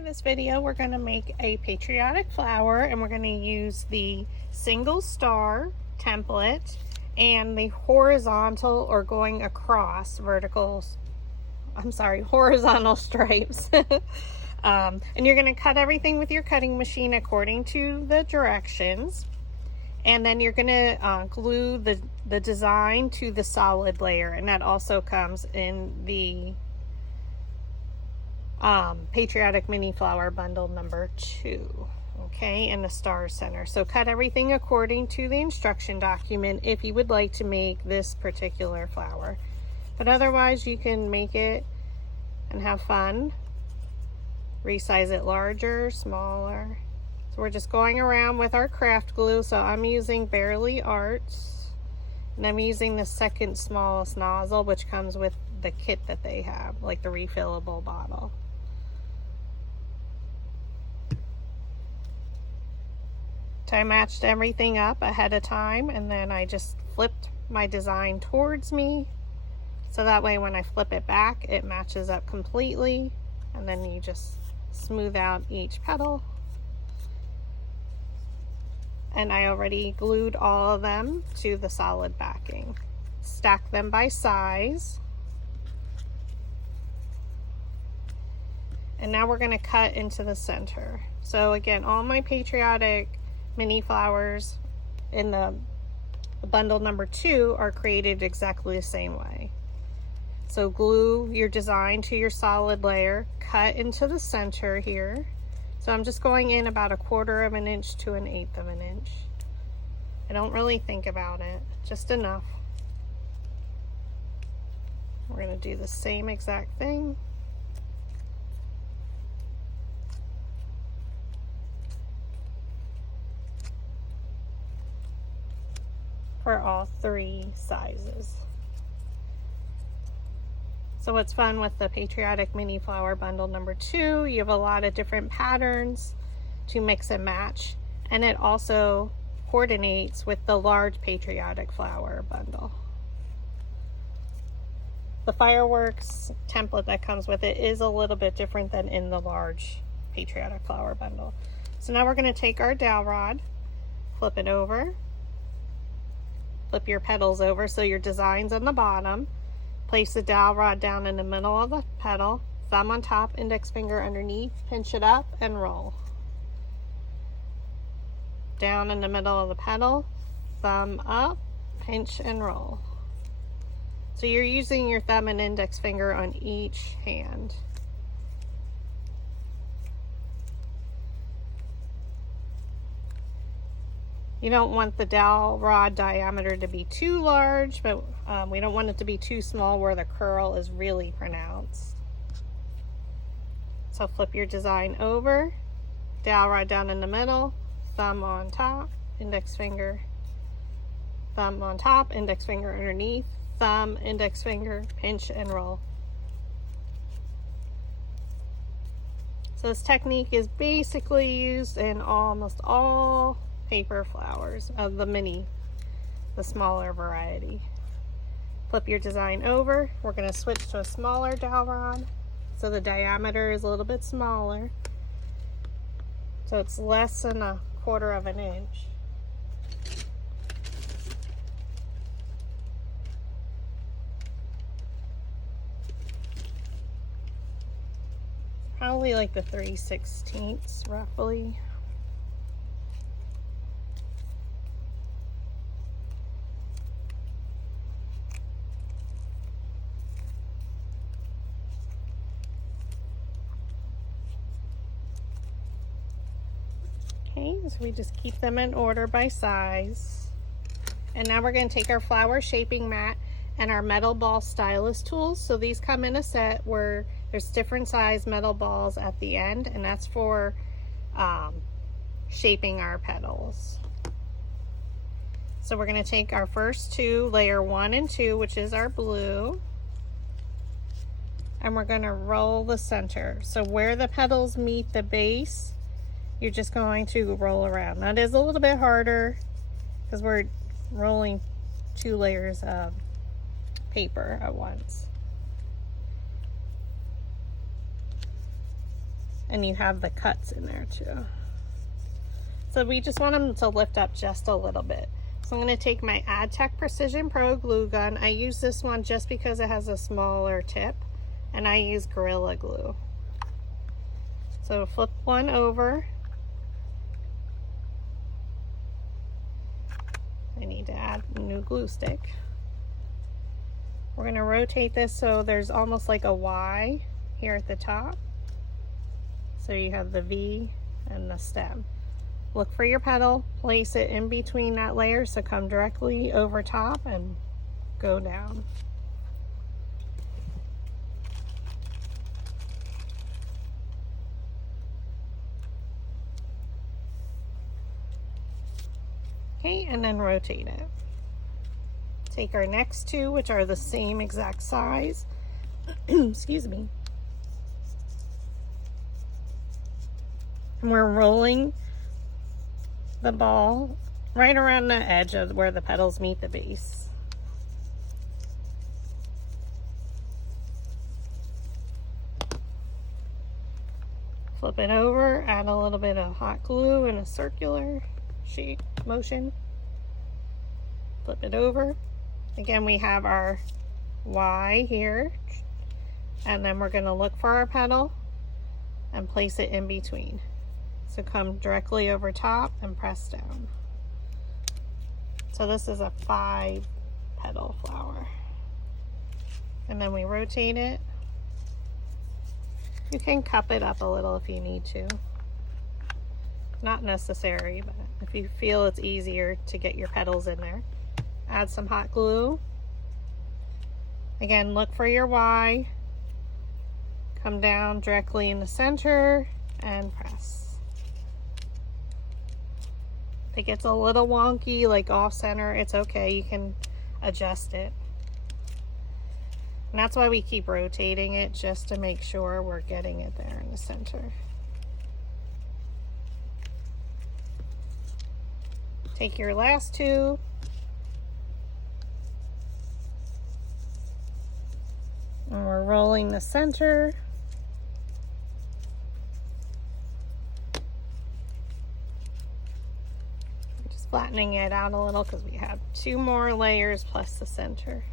In this video we're going to make a patriotic flower, and we're going to use the single star template and the horizontal or going across horizontal stripes. And you're going to cut everything with your cutting machine according to the directions, and then you're going to glue the design to the solid layer, and that also comes in the Patriotic Mini Flower Bundle number 2, okay, in the star center. So cut everything according to the instruction document if you would like to make this particular flower, but otherwise you can make it and have fun, resize it larger, smaller. So we're just going around with our craft glue. So I'm using Barely Arts, and I'm using the second smallest nozzle, which comes with the kit that they have, like the refillable bottle. So I matched everything up ahead of time, and then I just flipped my design towards me, so that way when I flip it back it matches up completely, and then you just smooth out each petal. And I already glued all of them to the solid backing. Stack them by size. And now we're going to cut into the center. So again, all my Patriotic Mini Flowers in the bundle number 2 are created exactly the same way. So glue your design to your solid layer, cut into the center here. So I'm just going in about 1/4 of an inch to 1/8 of an inch. I don't really think about it, just enough. We're going to do the same exact thing. For all 3 sizes. So what's fun with the Patriotic Mini Flower Bundle number 2, you have a lot of different patterns to mix and match, and it also coordinates with the large Patriotic Flower Bundle. The fireworks template that comes with it is a little bit different than in the large Patriotic Flower Bundle. So now we're going to take our dowel rod, flip it over, flip your petals over so your design's on the bottom. Place the dowel rod down in the middle of the petal, thumb on top, index finger underneath, pinch it up and roll. Down in the middle of the petal, thumb up, pinch and roll. So you're using your thumb and index finger on each hand. You don't want the dowel rod diameter to be too large, but we don't want it to be too small where the curl is really pronounced. So flip your design over, dowel rod down in the middle, thumb on top, index finger, thumb on top, index finger underneath, thumb, index finger, pinch and roll. So this technique is basically used in almost all paper flowers of the smaller variety. Flip your design over. We're going to switch to a smaller dowel rod, so the diameter is a little bit smaller, so it's less than 1/4 of an inch. Probably like the 3/16 roughly. Okay, so we just keep them in order by size. And now we're going to take our flower shaping mat and our metal ball stylus tools. So these come in a set where there's different size metal balls at the end, and that's for shaping our petals. So we're going to take our first 2, layer 1 and 2, which is our blue, and we're going to roll the center. So where the petals meet the base, you're just going to roll around. Now it is a little bit harder because we're rolling 2 layers of paper at once. And you have the cuts in there too. So we just want them to lift up just a little bit. So I'm going to take my AdTech Precision Pro glue gun. I use this one just because it has a smaller tip, and I use Gorilla Glue. So flip one over. I need to add a new glue stick. We're going to rotate this so there's almost like a Y here at the top. So you have the V and the stem. Look for your petal, place it in between that layer, so come directly over top and go down. Okay, and then rotate it. Take our next two, which are the same exact size. Excuse me. And we're rolling the ball right around the edge of where the petals meet the base. Flip it over, add a little bit of hot glue in a circular shape motion. Flip it over. Again, we have our Y here, and then we're going to look for our petal and place it in between. So come directly over top and press down. So this is a 5-petal flower. And then we rotate it. You can cup it up a little if you need to. Not necessary, but if you feel it's easier to get your petals in there. Add some hot glue. Again, look for your Y. Come down directly in the center and press. If it gets a little wonky, like off center, it's okay. You can adjust it. And that's why we keep rotating it, just to make sure we're getting it there in the center. Take your last two. And we're rolling the center. Just flattening it out a little because we have 2 more layers plus the center.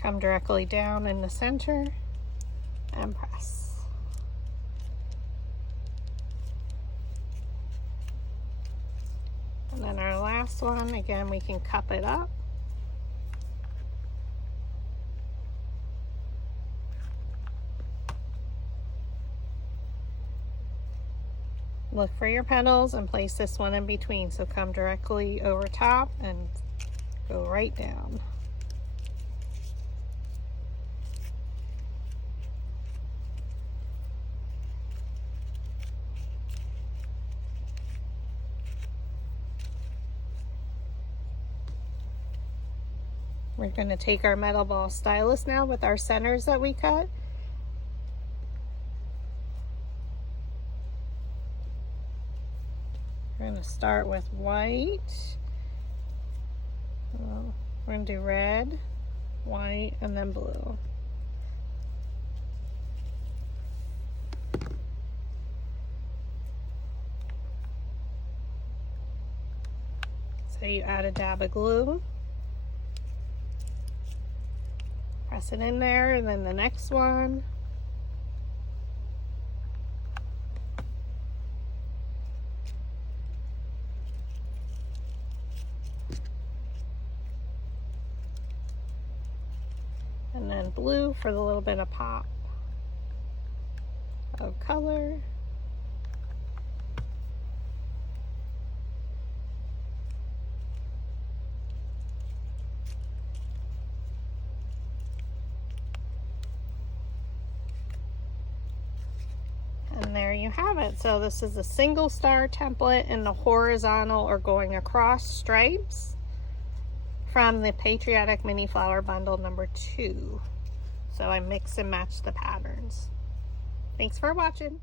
Come directly down in the center and press. And then our last one, again, we can cup it up. Look for your petals and place this one in between. So come directly over top and go right down. We're going to take our metal ball stylus now with our centers that we cut. We're going to start with white. We're going to do red, white, and then blue. So you add a dab of glue. Press it in there, and then the next one. And then blue for the little bit of pop of color. And there you have it. So this is a single star template in the horizontal or going across stripes from the Patriotic Mini Flower Bundle number 2. So I mix and match the patterns. Thanks for watching.